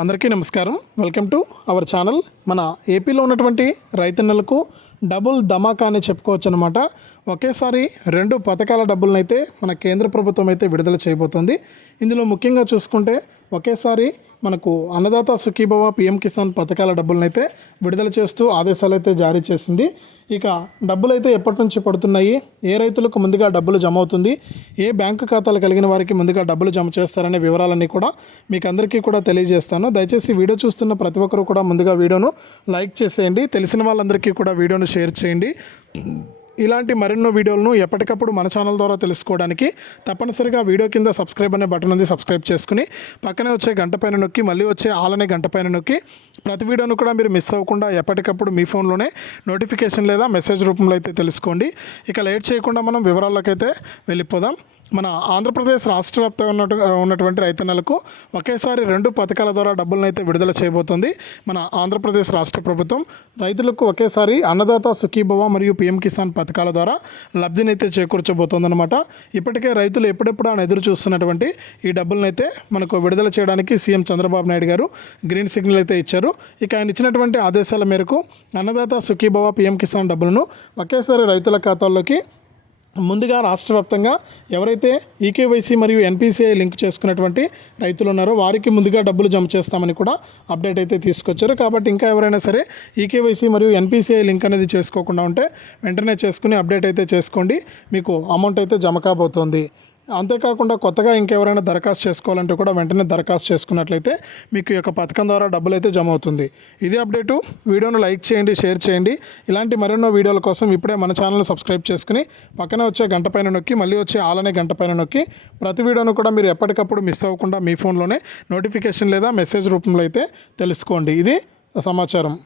అందరికీ నమస్కారం. Welcome to our channel. మన ఏపీలో ఉన్నటువంటి రైతన్నలకు డబుల్ ధమాకా అని చెప్పుకోవచ్చు అనమాట ఒకేసారి రెండు పథకాల డబ్బులను అయితే మన కేంద్ర ప్రభుత్వం అయితే విడుదల చేయబోతోంది. ఇందులో ముఖ్యంగా చూసుకుంటే ఒకేసారి మనకు అన్నదాత సుఖీభవ పిఎం కిసాన్ పథకాల డబ్బులను అయితే విడుదల చేస్తూ ఆదేశాలు అయితే జారీ చేసింది. ఇక డబ్బులు అయితే ఎప్పటి నుంచి పడుతున్నాయి? ఏ రైతులకు ముందుగా డబ్బులు జమ అవుతుంది ఏ బ్యాంకు ఖాతాలు కలిగిన వారికి ముందుగా డబ్బులు జమ చేస్తారనే వివరాలన్నీ కూడా మీకు అందరికీ కూడా తెలియజేస్తాను. దయచేసి వీడియో చూస్తున్న ప్రతి ఒక్కరు కూడా ముందుగా వీడియోను లైక్ చేసేయండి. తెలిసిన వాళ్ళందరికీ కూడా వీడియోను షేర్ చేయండి. ఇలాంటి మరెన్నో వీడియోలను ఎప్పటికప్పుడు మన ఛానల్ ద్వారా తెలుసుకోవడానికి తప్పనిసరిగా వీడియో కింద సబ్స్క్రైబ్ అనే బటన్ ఉంది సబ్స్క్రైబ్ చేసుకుని పక్కనే వచ్చే గంట పైన నొక్కి మళ్ళీ వచ్చే ఆల్ అనే గంట పైన నొక్కి ప్రతి వీడియోను కూడా మీరు మిస్ అవ్వకుండా ఎప్పటికప్పుడు మీ ఫోన్లోనే నోటిఫికేషన్ లేదా మెసేజ్ రూపంలో అయితే తెలుసుకోండి. ఇక లేట్ చేయకుండా మనం వివరాల్లోకైతే వెళ్ళిపోదాం. మన ఆంధ్రప్రదేశ్ రాష్ట్ర వ్యాప్తంగా ఉన్నటు ఉన్నటువంటి రైతన్నలకు ఒకేసారి రెండు పథకాల ద్వారా డబ్బులను అయితే విడుదల చేయబోతోంది. మన ఆంధ్రప్రదేశ్ రాష్ట్ర ప్రభుత్వం రైతులకు ఒకేసారి అన్నదాత సుఖీభవ మరియు పిఎం కిసాన్ పథకాల ద్వారా లబ్ధిని అయితే చేకూర్చబోతోందనమాట ఇప్పటికే రైతులు ఎప్పుడెప్పుడు ఆయన ఎదురు చూస్తున్నటువంటి ఈ డబ్బులను అయితే మనకు విడుదల చేయడానికి సీఎం చంద్రబాబు నాయుడు గారు గ్రీన్ సిగ్నల్ అయితే ఇచ్చారు. ఇక ఆయన ఇచ్చినటువంటి ఆదేశాల మేరకు అన్నదాత సుఖీభవ పిఎం కిసాన్ డబ్బులను ఒకేసారి రైతుల ఖాతాల్లోకి ముందుగా రాష్ట్ర వ్యాప్తంగా ఎవరైతే ఈకేవైసీ మరియు ఎన్పిసిఐ లింక్ చేసుకున్నటువంటి రైతులు ఉన్నారో వారికి ముందుగా డబ్బులు జమ చేస్తామని కూడా అప్డేట్ అయితే తీసుకొచ్చారు. కాబట్టి ఇంకా ఎవరైనా సరే ఈకేవైసీ మరియు ఎన్పిసిఐ లింక్ అనేది చేసుకోకుండా ఉంటే వెంటనే చేసుకుని అప్డేట్ అయితే చేసుకోండి. మీకు అమౌంట్ అయితే జమ కాబోతోంది. అంతేకాకుండా కొత్తగా ఇంకెవరైనా దరఖాస్తు చేసుకోవాలంటే కూడా వెంటనే దరఖాస్తు చేసుకున్నట్లయితే మీకు యొక్క పథకం ద్వారా డబ్బులు అయితే జమ అవుతుంది ఇది అప్డేటు. వీడియోను లైక్ చేయండి షేర్ చేయండి. ఇలాంటి మరెన్నో వీడియోల కోసం ఇప్పుడే మన ఛానల్ సబ్స్క్రైబ్ చేసుకుని పక్కనే వచ్చే గంట పైన నొక్కి మళ్ళీ వచ్చే ఆలనే గంట పైన నొక్కి ప్రతి వీడియోను కూడా మీరు ఎప్పటికప్పుడు మిస్ అవ్వకుండా మీ ఫోన్లోనే నోటిఫికేషన్ లేదా మెసేజ్ రూపంలో అయితే తెలుసుకోండి. ఇది సమాచారం.